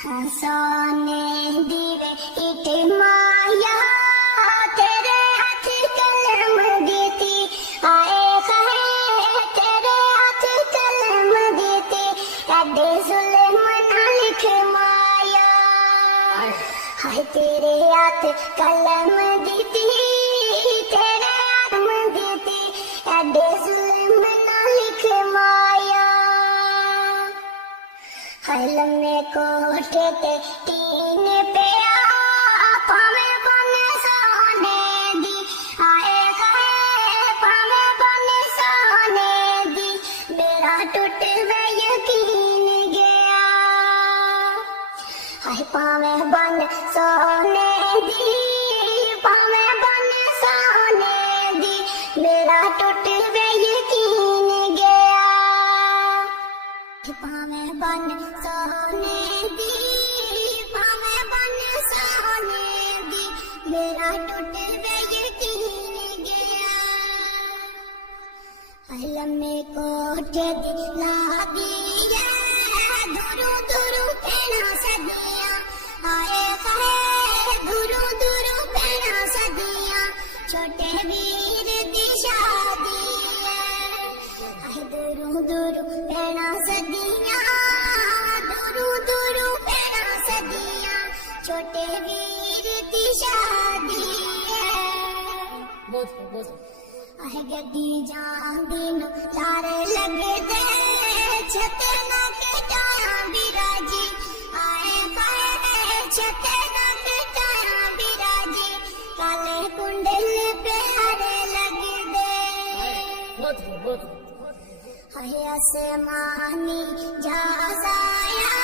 सोने दीवे इट माया तेरे हाथ कलम देती आए कहे तेरे हाथ कलम देती अड्डे जुल्म ना लिख माया हाय तेरे हाथ कलम देती तेरे हाथ देती अड्डे जुल्म ना लिख माया हाय लम्बे कोठे ते टीन पे पावे बने सोने दी आए गए पावे बने सोने दी मेरा टूट वे यकीन गया हाय पावे बन सोने दी पावे बने सोने दी मेरा टूट वे यकीन गया पावे बन सोने दी पावे बन सोने दी मेरा टूट वे यकीन गया लम्बे कोठे दी ला दिया दूरू दूरू पैना सदिया आए कहे दूरू दूरू पैना सदिया छोटे वीर दी शादी है दूरू दूरू पैना सदिया दूरू दूरू पैना सदिया छोटे वीर दी शादी है गड्डी जांदी नु लारे लगे दे छते ना कटाया बिराजी आए कहे छते ना कटाया बिराजी काले कुंडल प्यारे लगे दे हाय आसमानी जहाज़ आया